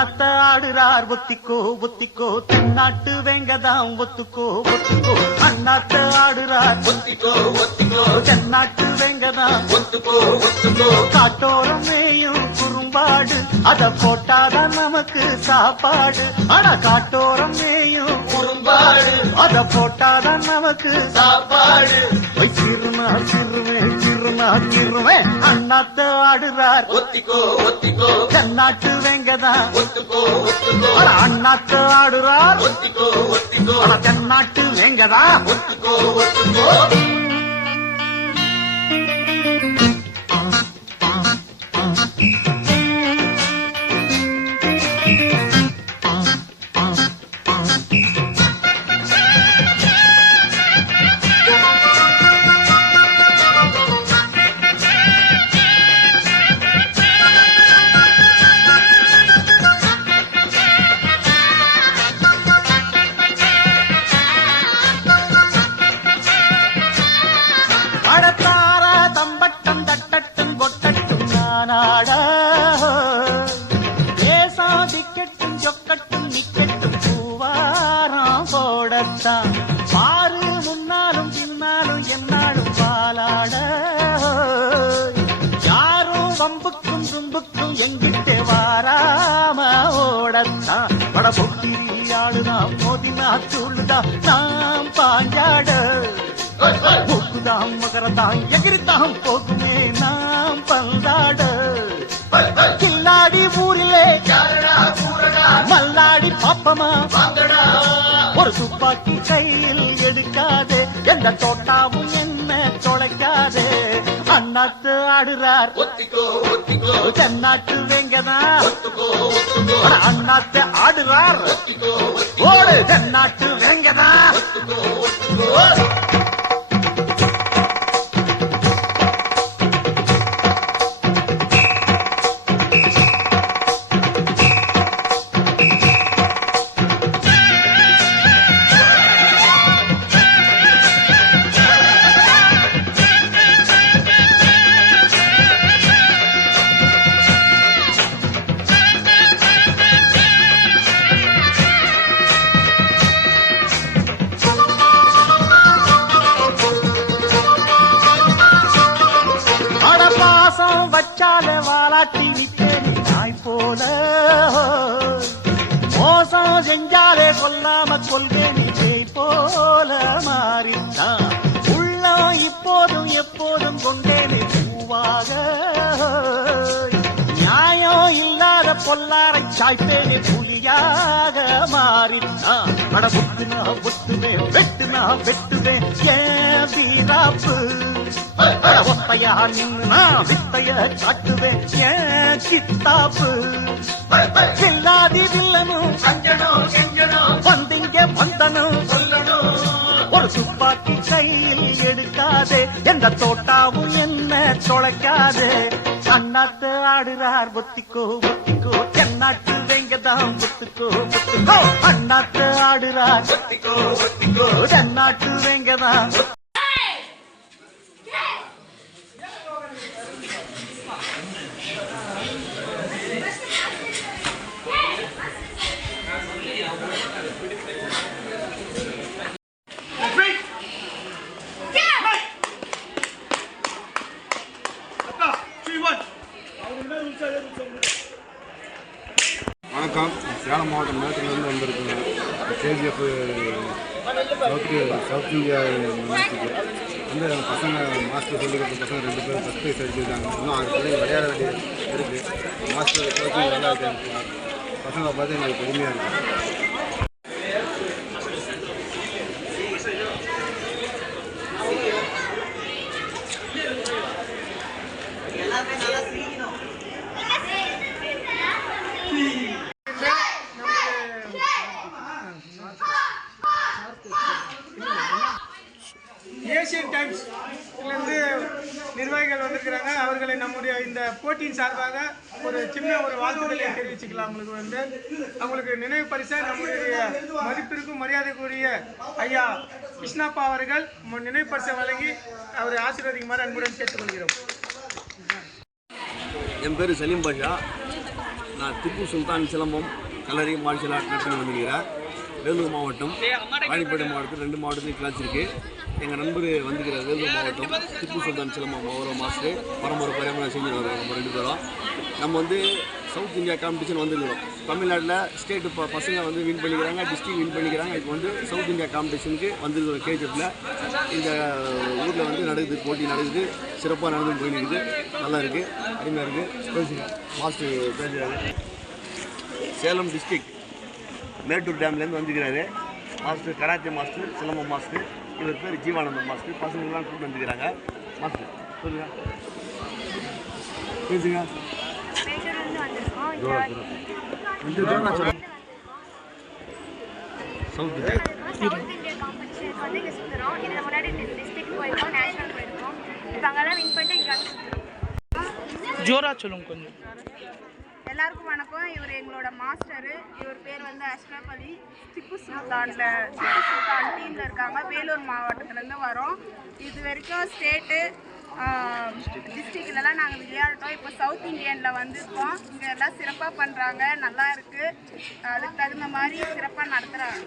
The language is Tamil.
அண்ணாத்த ஆடுறார் ஒத்திக்கோ ஒத்திக்கோ தென்னாட்டு வெங்கதாம் ஒத்துக்கோ ஒத்துக்கோ அண்ணாத்த ஆடுறார் ஒத்திக்கோ ஒத்திக்கோ தென்னாட்டு வெங்கதாம் ஒத்துக்கோ ஒத்துக்கோ காட்டோரம் மேயும் குறும்பாடு அத போட்டாதான் நமக்கு சாப்பாடு ஆனா காட்டோரம் மேயும் குறும்பாடு அத போட்டாதான் நமக்கு சாப்பாடு சிறுமா சிறுவேன் சிறுமா சிறுவேன் அண்ணாத்த ஆடுறார் ஒத்திக்கோ ஒத்திக்கோ தென்னாட்டு வெங்கதான் ஒத்துக்கோ ஒத்துக்கோ அண்ணாத்த ஆடுறார் ஒத்திக்கோ ஒத்திக்கோ தென்னாட்டு வெங்கதான் ஒத்துக்கோ ஒத்துக்கோ அடத்தாரா தம்பட்டம் தட்டட்டும் கொட்டட்டும் நானாட தேசம் திக்கட்டும் சொக்கட்டும் நிக்கட்டும் பூவாரம் போடத்தான் பாரு முன்னாலும் பின்னாலும் என்னாலும் பாலாட யாரும் வம்புக்கும் தும்புக்கும் எங்கிட்டே வாராம ஓடத்தான் பட பொக்கிரியாளுதான் மோதினா தூளுதான் நாம் பாஞ்சாட மூக்குதாம் மகரதாம் எகிரிதாம் போகுமே நாம் பந்தாட கில்லாடி ஊரிலே மல்லாடி பாப்பமா ஒரு துப்பாக்கி கையில் எடுக்காதே எந்த தோட்டாவும் என்ன தொலைக்காதே அண்ணாத்து ஆடுறார் ஒத்திக்கோ ஒத்திக்கோ தென்னாட்டு வெங்கதான் ஒத்துக்கோ ஒத்துக்கோ அண்ணாத்து ஆடுறார் ஒத்திக்கோ ஓடு தென்னாட்டு வெங்கதான் ஒத்துக்கோ ஒத்துக்கோ வச்சாலே வாலாட்டி விட்டேனி நாய் போல மோசம் செஞ்சாலே கொல்லாம கொள்கேனி ஜெய் போல மாறித்தான் உள்ளம் இப்போதும் எப்போதும் கொண்டேனே பூவாக நியாயம் இல்லாத பொல்லாரை சாய்த்தேனே புலியாக மாறித்தான் அட புத்துனா புத்துவேன் வெட்டுனா வெட்டுவேன் ஏன் வீராப்பு ஒத்தையா நின்னு வித்தைய காட்டுவேன் ஏன் கித்தாப்பு வில்லாதி வில்லனும் வந்திங்க வந்தனும் ஒரு துப்பாக்கி கையில் எடுக்காதே எந்த தோட்டாவும் என்ன தொலைக்காதே அண்ணாத்து ஆடுறார் ஒத்திக்கோ ஒத்திக்கோ தென்னாட்டு வெங்கதாம் ஒத்துக்கோ ஒத்துக்கோ அண்ணாத்து ஆடுறார் ஒத்திக்கோ ஒத்திக்கோ தென்னாட்டு வெங்கதாம் வணக்கம். சேலம் மாவட்டம் மேற்கிலிருந்து வந்திருக்குங்க. கேஜிஎஃப் சவுத் இந்தியா மேட்சுக்கு வந்து பசங்க மாஸ்டர் சொல்லி கொடுத்த பசங்க 2 பேர் ஃபஸ்ட் ப்ரைஸ் அடிச்சிருக்காங்க. இன்னும் 6 பிள்ளைங்க விளையாட வேண்டியது இருக்குது. மாஸ்டர் கோச்சிங் நல்லா இருக்காங்க. பசங்களை பார்த்து எங்களுக்கு பெருமையாக இருக்குது. ஏசியன் டைம்ஸ் இருந்து நிர்வாகிகள் வந்திருக்கிறாங்க. அவர்களை நம்முடைய இந்த போட்டியின் சார்பாக ஒரு சின்ன வாழ்த்துக்களை தெரிவிச்சுக்கலாம். அவங்களுக்கு நினைவு பரிசை நம்முடைய மதிப்பிற்கும் மரியாதைக்குரிய ஐயா கிருஷ்ணப்பா அவர்கள் நினைவு பரிசை வழங்கி அவரை ஆசீர்வதிக்குமாறு அன்புடன் கேட்டுக்கொள்கிறோம். என் பேர் சலீம் பாஷா. நான் திப்பு சுல்தான் சிலம்பம் கலரி மார்ஷல் ஆர்ட் நடத்தி வந்துருக்கிறேன். வேலூர் மாவட்டம், ராணிப்பேட்டை மாவட்டத்தில் 2 மாவட்டத்தையும் கிளாஸ் இருக்குது. எங்கள் நண்பர் வந்துக்கிறார் வேலூர் மாவட்டம் திப்பு சுல்தான் சிலம்பம் ஒரு மாஸ்டர் பரம்பரை செஞ்சு வரோம். நம்ம 2 பேரும் நம்ம வந்து சவுத் இந்தியா காம்படிஷன் வந்துருக்கிறோம். தமிழ்நாட்டில் ஸ்டேட்டு பசங்க வந்து வின் பண்ணிக்கிறாங்க, டிஸ்ட்ரிக்ட் வின் பண்ணிக்கிறாங்க. இப்போ வந்து சவுத் இந்தியா காம்படிஷனுக்கு வந்துருக்கிறோம். கேஜெஃப்பில் இந்த ஊரில் வந்து நடக்குது, போட்டி நடக்குது, சிறப்பாக நடந்து போயிருக்குது. நல்லா இருக்குது, அருமையாக இருக்குது. பேசுங்க மாஸ்டர் பேசுகிறாரு. சேலம் டிஸ்ட்ரிக்ட் மேட்டூர் டேம்லேருந்து வந்துக்கிறாரு master, karate master, silambam master. இவர் பேர் ஜீவானந்தம் மாஸ்டர். பசங்கள்லாம் கூப்பிட்டு வந்துக்கிறாங்க. மாஸ்டர் சொல்லுங்க, பேசுங்க. சவுத் இந்தியா காம்படிஷனுக்கு வந்து இங்கே சுற்றுறோம். இதில் முன்னாடி டிஸ்ட்ரிக்ட் போயிருக்கோம், நேஷனல் போயிருக்கோம். இப்போ அங்கெல்லாம் வின் பண்ணிட்டு இங்கே வந்து சுற்றுறோம். ஜோரா சொல்லுங்க கொஞ்சம். எல்லாருக்கும் வணக்கம். இவர் எங்களோட மாஸ்டரு. இவர் பேர் வந்து அஷ்ரப் அலி. திப்பு சுல்தான் டீமில் இருக்காங்க. வேலூர் மாவட்டத்துலேருந்து வரோம். இது வரைக்கும் ஸ்டேட்டு டிஸ்ட்ரிக்ட்லலாம் நாங்கள் விளையாடிட்டோம். இப்போ சவுத் இந்தியனில் வந்திருக்கோம். இங்கே எல்லாம் சிறப்பாக பண்ணுறாங்க, நல்லா இருக்குது. அதுக்கு தகுந்த மாதிரி சிறப்பாக நடத்துகிறாங்க.